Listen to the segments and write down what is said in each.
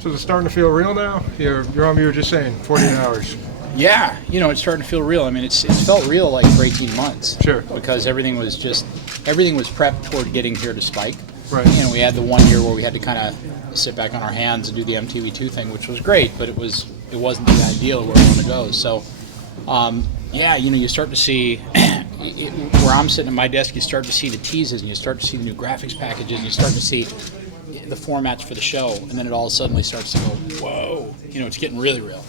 So it's starting to feel real now? You were just saying 48 hours. Yeah, it's starting to feel real. I mean, it's felt real like for 18 months. Sure. Because everything was prepped toward getting here to Spike. Right. We had the 1 year where we had to kind of sit back on our hands and do the MTV2 thing, which was great, but it wasn't the ideal where we want to go. So, you start to see where I'm sitting at my desk. You start to see the teases, and you start to see the new graphics packages, and you start to see the formats for the show, and then it all suddenly starts to go, whoa! It's getting really real.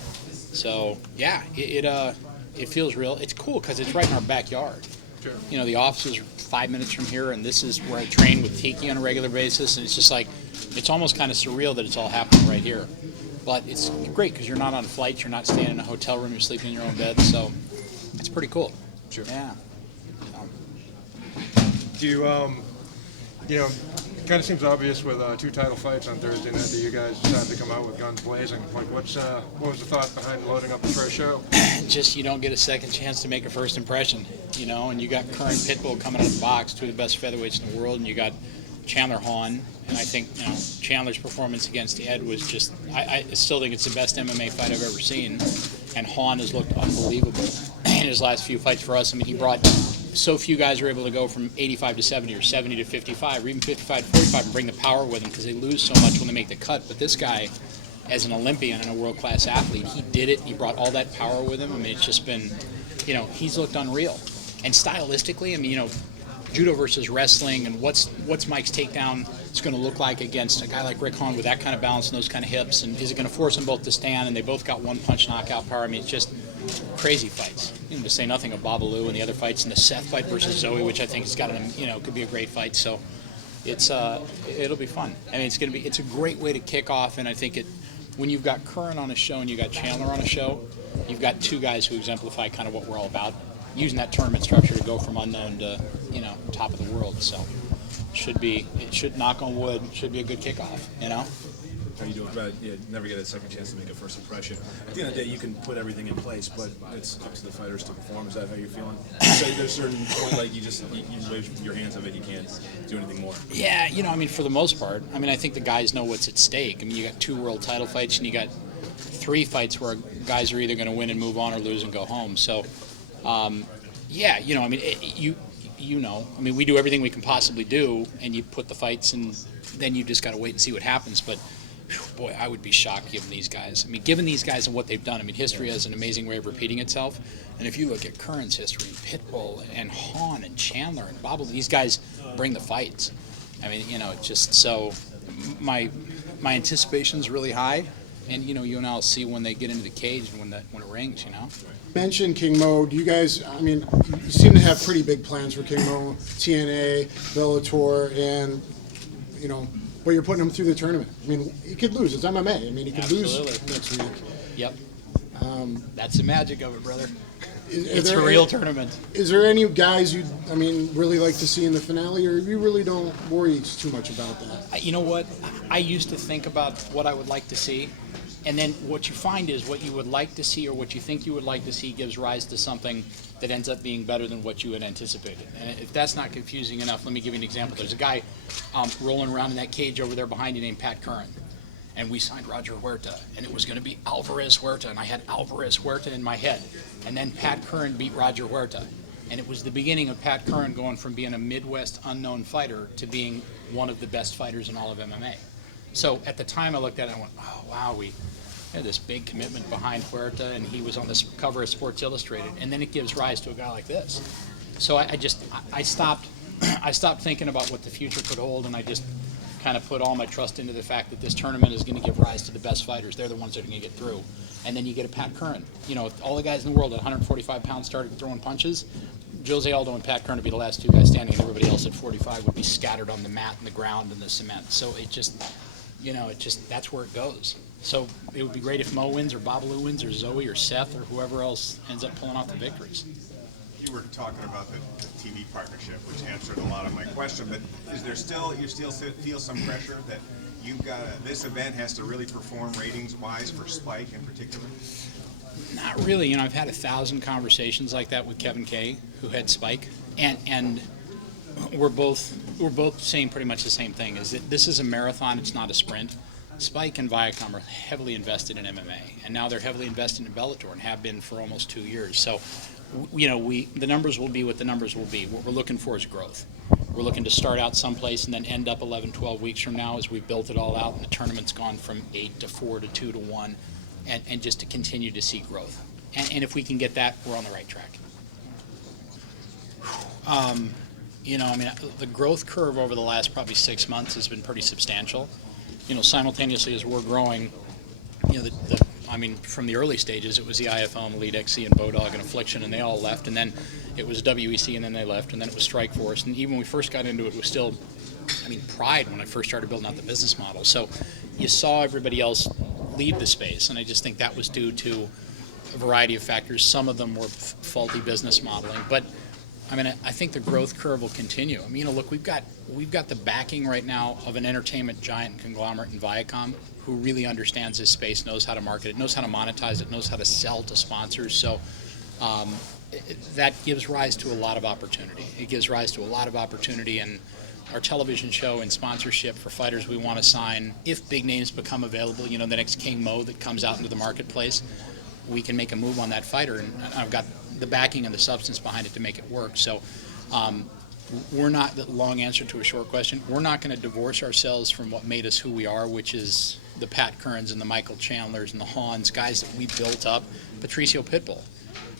So yeah, it feels real. It's cool because it's right in our backyard. Sure. The office is 5 minutes from here, and this is where I train with Tiki on a regular basis, and it's just like, it's almost kind of surreal that it's all happening right here. But it's great because you're not on flights, you're not staying in a hotel room, you're sleeping in your own bed, so it's pretty cool. Sure. Yeah. Do you, it kind of seems obvious with 2 title fights on Thursday night that you guys decided to come out with guns blazing. Like, what was the thought behind loading up the first show? Just you don't get a second chance to make a first impression, and you got Curran Pitbull coming out of the box, 2 of the best featherweights in the world, and you got Chandler Hahn, and I think Chandler's performance against Ed was just, I still think it's the best MMA fight I've ever seen, and Hahn has looked unbelievable in his last few fights for us. I mean, he brought, so few guys are able to go from 85 to 70 or 70 to 55 or even 55 to 45 and bring the power with them because they lose so much when they make the cut. But this guy, as an Olympian and a world-class athlete, he did it. He brought all that power with him. I mean, it's just been, he's looked unreal. And stylistically, I mean, judo versus wrestling, and what's Mike's takedown is going to look like against a guy like Rick Hahn with that kind of balance and those kind of hips, and is it going to force them both to stand? And they both got one-punch knockout power. I mean, it's just crazy fights. To say nothing of Babalu and the other fights, and the Seth fight versus Zoe, which I think has got could be a great fight. So it'll be fun. I mean, it's a great way to kick off, and I think when you've got Curran on a show and you got Chandler on a show, you've got 2 guys who exemplify kind of what we're all about, using that tournament structure to go from unknown to top of the world. So it should, knock on wood, should be a good kickoff. How you doing? About never get a second chance to make a first impression. At the end of the day, you can put everything in place, but it's up to the fighters to perform. Is that how you're feeling? So there's a certain point, like you wave your hands of it, you can't do anything more. Yeah, I mean, for the most part, I mean, I think the guys know what's at stake. I mean, you got 2 world title fights, and you got 3 fights where guys are either going to win and move on or lose and go home. So, I mean, I mean, we do everything we can possibly do, and you put the fights, and then you just got to wait and see what happens. But boy, I would be shocked given these guys. I mean, given these guys and what they've done. I mean, history has an amazing way of repeating itself. And if you look at Curran's history, Pitbull and Hahn and Chandler and Bobble, these guys bring the fights. I mean, just so my anticipation's really high. And you and I'll see when they get into the cage and when it rings. Mentioned King Mo. Do you guys? I mean, you seem to have pretty big plans for King Mo, TNA, Bellator, and but you're putting him through the tournament. I mean, he could lose. It's MMA. I mean, he could lose next week. Yep. That's the magic of it, brother. It's a real tournament. Is there any guys you, really like to see in the finale, or you really don't worry too much about that? You know what? I used to think about what I would like to see, and then what you find is what you would like to see or what you think you would like to see gives rise to something that ends up being better than what you had anticipated. And if that's not confusing enough, let me give you an example. There's a guy rolling around in that cage over there behind you named Pat Curran. And we signed Roger Huerta, and it was going to be Alvarez Huerta, and I had Alvarez Huerta in my head. And then Pat Curran beat Roger Huerta. And it was the beginning of Pat Curran going from being a Midwest unknown fighter to being one of the best fighters in all of MMA. So at the time I looked at it and I went, oh, wow, we had this big commitment behind Huerta, and he was on the cover of Sports Illustrated. And then it gives rise to a guy like this. So I stopped thinking about what the future could hold, and I just kind of put all my trust into the fact that this tournament is going to give rise to the best fighters. They're the ones that are going to get through. And then you get a Pat Curran. If all the guys in the world at 145 pounds started throwing punches, Jose Aldo and Pat Curran would be the last 2 guys standing, and everybody else at 45 would be scattered on the mat and the ground and the cement. So that's where it goes. So it would be great if Mo wins or Babalu wins or Zoe or Seth or whoever else ends up pulling off the victories. You were talking about the TV partnership, which answered a lot of my question, but is there still, you still feel some pressure that this event has to really perform ratings-wise for Spike in particular? Not really. I've had 1,000 conversations like that with Kevin Kay, who had Spike, and we're both saying pretty much the same thing: is that this is a marathon, it's not a sprint. Spike and Viacom are heavily invested in MMA, and now they're heavily invested in Bellator and have been for almost 2 years. So, the numbers will be what the numbers will be. What we're looking for is growth. We're looking to start out someplace and then end up 11, 12 weeks from now as we've built it all out and the tournament's gone from 8 to 4 to 2 to 1, and just to continue to see growth. And if we can get that, we're on the right track. The growth curve over the last probably 6 months has been pretty substantial. Simultaneously as we're growing, from the early stages, it was the IFL and Elite XC and Bodog and Affliction, and they all left, and then it was WEC, and then they left, and then it was Strikeforce, and even when we first got into it, it was still, Pride when I first started building out the business model. So you saw everybody else leave the space, and I just think that was due to a variety of factors. Some of them were faulty business modeling, but I think the growth curve will continue. Look, we've got the backing right now of an entertainment giant conglomerate in Viacom who really understands this space, knows how to market it, knows how to monetize it, knows how to sell to sponsors. So that gives rise to a lot of opportunity. It gives rise to a lot of opportunity in our television show and sponsorship for fighters we want to sign. If big names become available, the next King Mo that comes out into the marketplace, we can make a move on that fighter, and I've got the backing and the substance behind it to make it work. So we're not, the long answer to a short question, we're not going to divorce ourselves from what made us who we are, which is the Pat Currans and the Michael Chandlers and the Hans, guys that we built up. Patricio Pitbull.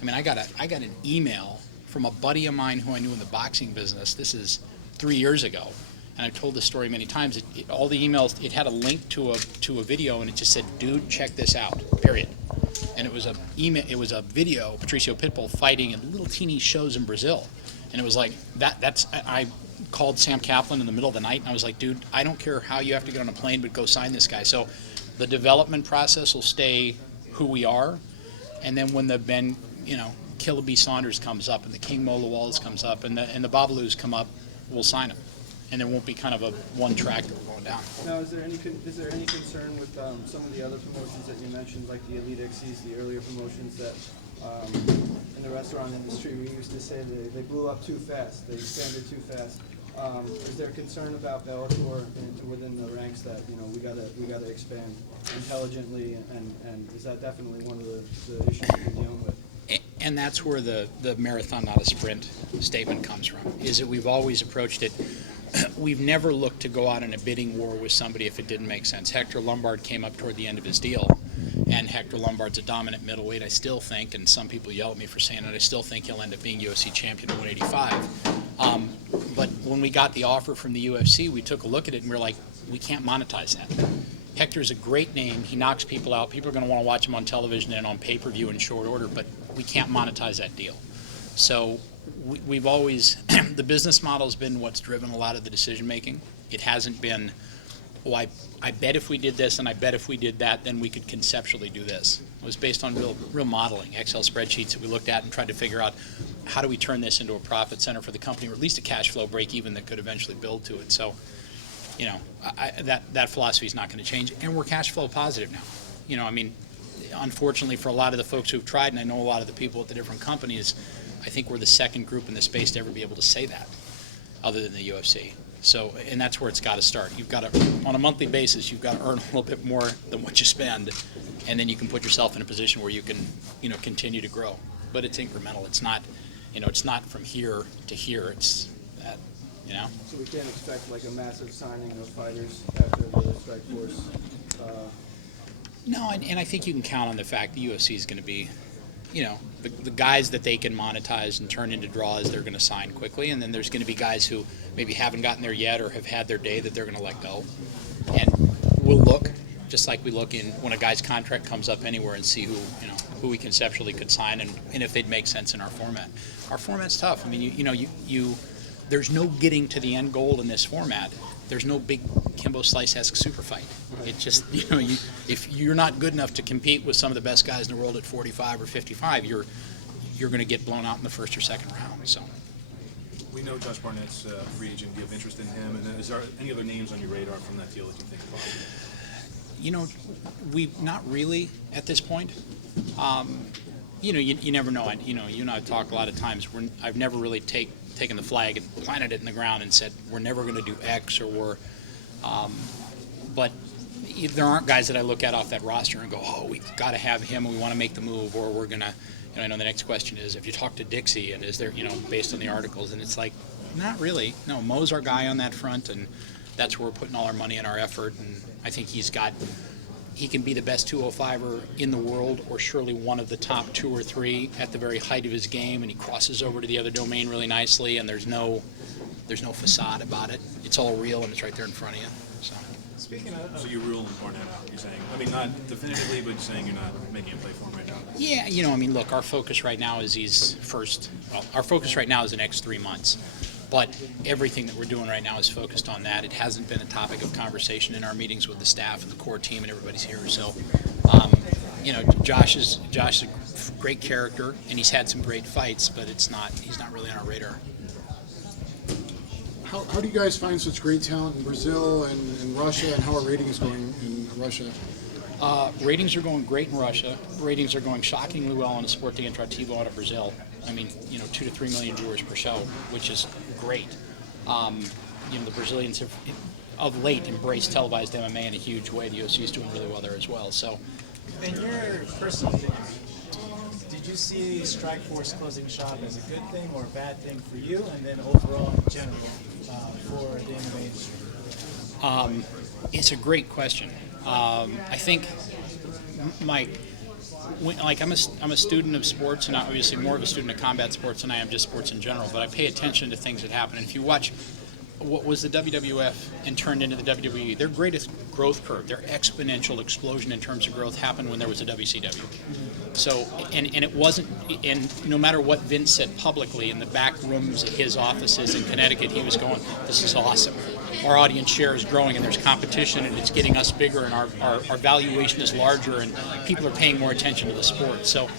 I got an email from a buddy of mine who I knew in the boxing business. This is 3 years ago, and I've told this story many times. All the emails, it had a link to a video, and it just said, "Dude, check this out." Period. And it was a video, Patricio Pitbull fighting in little teeny shows in Brazil, and it was like that. I called Sam Kaplan in the middle of the night, and I was like, "Dude, I don't care how you have to get on a plane, but go sign this guy." So the development process will stay who we are, and then when the Killaby Saunders comes up, and the King Mola Walls comes up, and the Babaloos come up, we'll sign them, and there won't be kind of a one track that we're going down. Now, is there any concern with some of the other promotions that you mentioned, like the Elite XCs, the earlier promotions that in the restaurant industry we used to say they blew up too fast, they expanded too fast? Is there concern about Bellator within the ranks that we gotta expand intelligently, and is that definitely one of the issues that we're dealing with? And that's where the marathon, not a sprint statement comes from, is that we've always approached it. We've never looked to go out in a bidding war with somebody if it didn't make sense. Hector Lombard came up toward the end of his deal, and Hector Lombard's a dominant middleweight, I still think, and some people yell at me for saying it, I still think he'll end up being UFC champion at 185. But when we got the offer from the UFC, we took a look at it and we were like, we can't monetize that. Hector's a great name. He knocks people out. People are going to want to watch him on television and on pay-per-view in short order, but we can't monetize that deal. So we've always, the business model has been what's driven a lot of the decision-making. It hasn't been, I bet if we did this and I bet if we did that, then we could conceptually do this. It was based on real modeling, Excel spreadsheets that we looked at and tried to figure out how do we turn this into a profit center for the company, or at least a cash flow break even that could eventually build to it. So, that philosophy is not going to change, and we're cash flow positive now. Unfortunately for a lot of the folks who've tried, and I know a lot of the people at the different companies, I think we're the second group in the space to ever be able to say that, other than the UFC. So, and that's where it's got to start. You've got to, on a monthly basis, you've got to earn a little bit more than what you spend, and then you can put yourself in a position where you can, continue to grow. But it's incremental. It's not, it's not from here to here. It's that, So we can't expect like a massive signing of fighters after the Strikeforce. No, and I think you can count on the fact the UFC is going to be, the guys that they can monetize and turn into draws, they're going to sign quickly, and then there's going to be guys who maybe haven't gotten there yet or have had their day that they're going to let go. And we'll look, just like we look in when a guy's contract comes up anywhere, and see who we conceptually could sign, and if they'd make sense in our format. Our format's tough. There's no getting to the end goal in this format. There's no big Kimbo Slice-esque super fight. It just, if you're not good enough to compete with some of the best guys in the world at 45 or 55, you're going to get blown out in the first or second round. So, we know Josh Barnett's free agent. Do you have interest in him? And is there any other names on your radar from that deal that you think about? We've not really at this point. You never know. You and I talk a lot of times. I've never really taken the flag and planted it in the ground and said we're never going to do X, or we're. But there aren't guys that I look at off that roster and go, oh, we've got to have him, and we want to make the move, or we're gonna. I know the next question is, if you talk to Dixie, and is there, based on the articles, and it's like, not really. No, Mo's our guy on that front, and that's where we're putting all our money and our effort. And I think he can be the best 205er in the world, or surely one of the top 2 or 3 at the very height of his game, and he crosses over to the other domain really nicely, and there's no facade about it. It's all real, and it's right there in front of you. So. Speaking of, so you're ruling Barnett out, you're saying? I mean, not definitively, but you're saying you're not making a play for him right now? Yeah, look, our focus right now is our focus right now is the next 3 months. But everything that we're doing right now is focused on that. It hasn't been a topic of conversation in our meetings with the staff and the core team, and everybody's here. So, Josh is a great character, and he's had some great fights, but he's not really on our radar. How do you guys find such great talent in Brazil and Russia, and how are ratings going in Russia? Ratings are going great in Russia. Ratings are going shockingly well on Esporte Interativo out of Brazil. I mean, 2 to 3 million viewers per show, which is great. The Brazilians have, of late, embraced televised MMA in a huge way. The UFC is doing really well there as well. So, in your personal opinion, did you see Strikeforce closing shop as a good thing or a bad thing for you, and then overall in general for the MMA industry? it's a great question. I think, Mike, I'm a student of sports, and obviously more of a student of combat sports than I am just sports in general, but I pay attention to things that happen. And if you watch what was the WWF and turned into the WWE, their greatest growth curve, their exponential explosion in terms of growth happened when there was a WCW. So, and it wasn't, and no matter what Vince said publicly in the back rooms of his offices in Connecticut, he was going, this is awesome. Our audience share is growing, and there's competition, and it's getting us bigger, and our valuation is larger, and people are paying more attention to the sport. So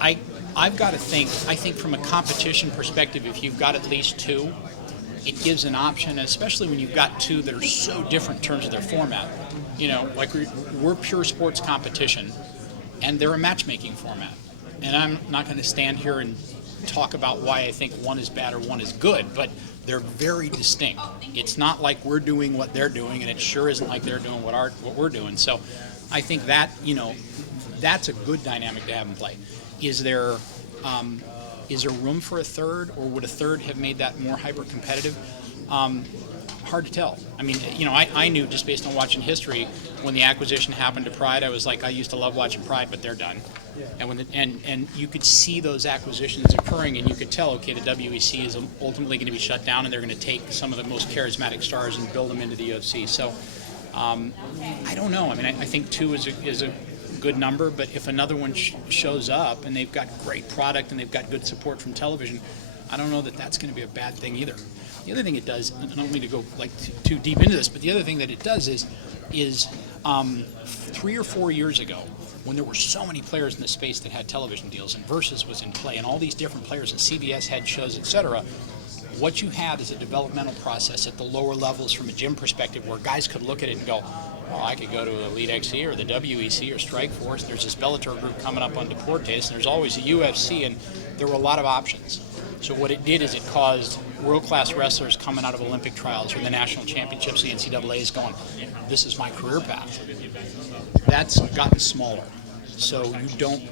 I've got to think, I think from a competition perspective, if you've got at least 2, it gives an option, especially when you've got 2 that are so different in terms of their format. Like we're pure sports competition, and they're a matchmaking format. And I'm not going to stand here and talk about why I think one is bad or one is good, but they're very distinct. It's not like we're doing what they're doing, and it sure isn't like they're doing what we're doing. So I think that, that's a good dynamic to have in play. Is there room for a third, or would a third have made that more hyper-competitive? Hard to tell. I mean, I knew just based on watching history, when the acquisition happened to Pride, I was like, I used to love watching Pride, but they're done. And when and you could see those acquisitions occurring, and you could tell, okay, the WEC is ultimately going to be shut down, and they're going to take some of the most charismatic stars and build them into the UFC. So I don't know. I mean, I think 2 is a good number, but if another one shows up and they've got great product and they've got good support from television, I don't know that that's going to be a bad thing either. The other thing it does, and I don't mean to go too deep into this, but the other thing that it does is 3 or 4 years ago, when there were so many players in the space that had television deals, and Versus was in play, and all these different players, and CBS had shows, etc., what you had is a developmental process at the lower levels from a gym perspective, where guys could look at it and go, well, I could go to Elite XC or the WEC or Strikeforce. There's this Bellator group coming up on Deportes, and there's always a UFC, and there were a lot of options. So what it did is it caused world-class wrestlers coming out of Olympic trials or the national championships, the NCAA is going, this is my career path. That's gotten smaller. So you don't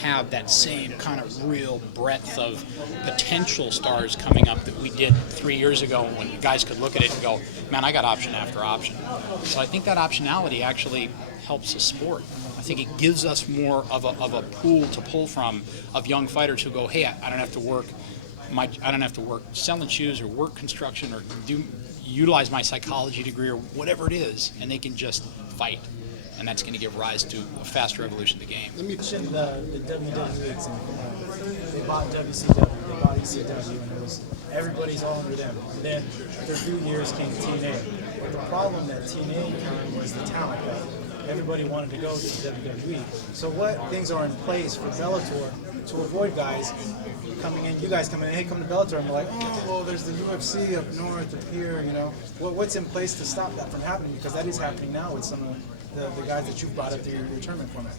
have that same kind of real breadth of potential stars coming up that we did 3 years ago, when guys could look at it and go, man, I got option after option. So I think that optionality actually helps the sport. I think it gives us more of a pool to pull from of young fighters who go, hey, I don't have to work selling shoes or work construction or utilize my psychology degree or whatever it is, and they can just fight. And that's going to give rise to a faster evolution of the game. You mentioned the WWE example. They bought WCW, they bought ECW, and it was everybody's all under them. And then after a few years came TNA. But the problem that TNA encountered was the talent. Everybody wanted to go to WWE. So what things are in place for Bellator to avoid guys coming in, you guys coming in, hey, come to Bellator, and they're like, oh, well, there's the UFC up north, up here, What's in place to stop that from happening? Because that is happening now with some of the guys that you've brought up to your tournament format.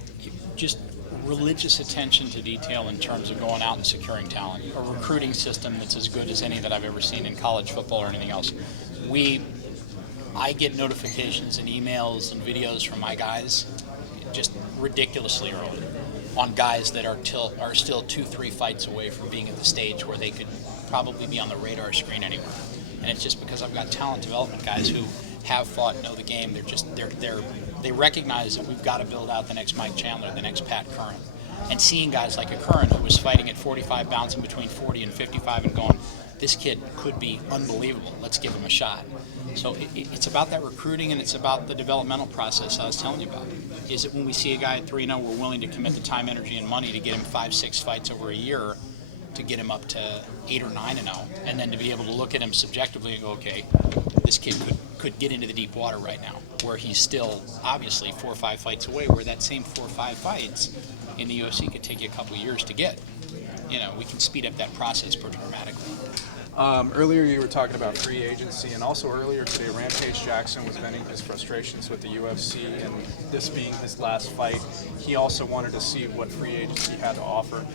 Just religious attention to detail in terms of going out and securing talent. A recruiting system that's as good as any that I've ever seen in college football or anything else. I get notifications and emails and videos from my guys just ridiculously early on guys that are still 2-3 fights away from being at the stage where they could probably be on the radar screen anywhere. And it's just because I've got talent development guys who have fought, know the game. They recognize that we've got to build out the next Mike Chandler, the next Pat Curran. And seeing guys like a Curran who was fighting at 45, bouncing between 40 and 55 and going, this kid could be unbelievable, let's give him a shot. So it's about that recruiting, and it's about the developmental process I was telling you about. Is it when we see a guy at 3-0, we're willing to commit the time, energy, and money to get him 5-6 fights over a year to get him up to 8 or 9-0, and then to be able to look at him subjectively and go, okay, this kid could get into the deep water right now, where he's still obviously 4 or 5 fights away, where that same 4 or 5 fights in the UFC could take you a couple of years to get. We can speed up that process pretty dramatically. Earlier you were talking about free agency, and also earlier today Rampage Jackson was venting his frustrations with the UFC, and this being his last fight, he also wanted to see what free agency had to offer.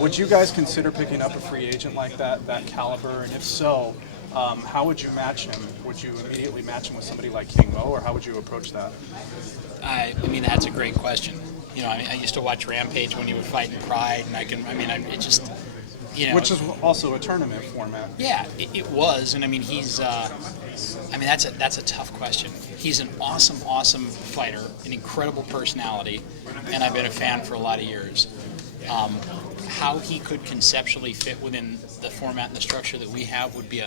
Would you guys consider picking up a free agent like that caliber, and if so, how would you match him? Would you immediately match him with somebody like King Mo, or how would you approach that? I mean, that's a great question. I used to watch Rampage when he would fight in Pride, and it just... Which is also a tournament format. Yeah, it was, and he's. That's a tough question. He's an awesome fighter, an incredible personality, and I've been a fan for a lot of years. How he could conceptually fit within the format and the structure that we have would be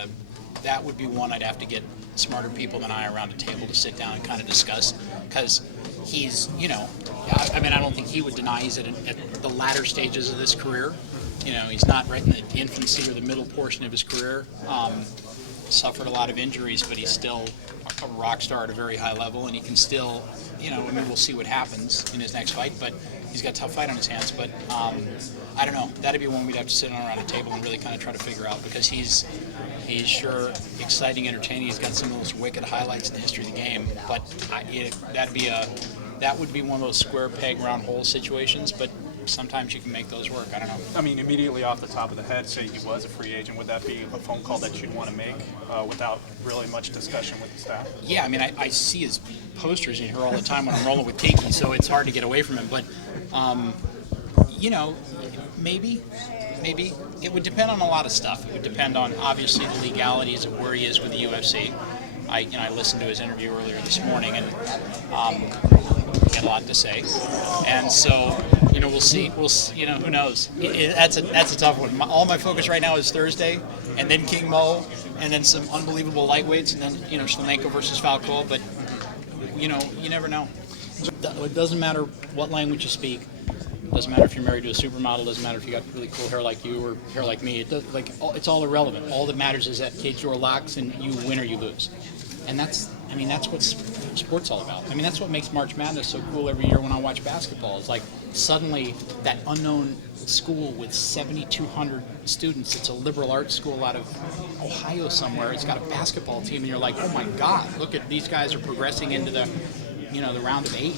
one I'd have to get smarter people than I around a table to sit down and kind of discuss, because he's, I don't think he would deny he's at the latter stages of this career. He's not right in the infancy or the middle portion of his career. Suffered a lot of injuries, but he's still a rock star at a very high level, and he can still, we'll see what happens in his next fight, but he's got a tough fight on his hands. But I don't know. That'd be one we'd have to sit around a table and really kind of try to figure out, because he's sure exciting, entertaining. He's got some of those wicked highlights in the history of the game, but that would be one of those square peg round hole situations, but sometimes you can make those work. I don't know. Immediately off the top of the head, say he was a free agent, would that be a phone call that you'd want to make without really much discussion with the staff? Yeah, I see his posters in here all the time when I'm rolling with Kinky, so it's hard to get away from him. But, maybe. It would depend on a lot of stuff. It would depend on, obviously, the legalities of where he is with the UFC. I listened to his interview earlier this morning, and he had a lot to say. And so, we'll see. Who knows? That's a tough one. All my focus right now is Thursday, and then King Mo, and then some unbelievable lightweights, and then, Shlemenko versus Falcao. But, you never know. It doesn't matter what language you speak. It doesn't matter if you're married to a supermodel. It doesn't matter if you got really cool hair like you or hair like me. It's all irrelevant. All that matters is that cage door locks, and you win or you lose. And that's what sport's all about. That's what makes March Madness so cool every year when I watch basketball. It's like suddenly that unknown school with 7,200 students, it's a liberal arts school out of Ohio somewhere, it's got a basketball team, and you're like, oh my God, look at these guys are progressing into the round of 8.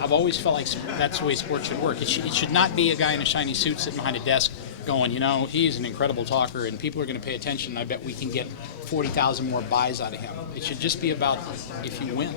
I've always felt like that's the way sports should work. It should not be a guy in a shiny suit sitting behind a desk going, he's an incredible talker and people are going to pay attention. I bet we can get 40,000 more buys out of him. It should just be about if you win.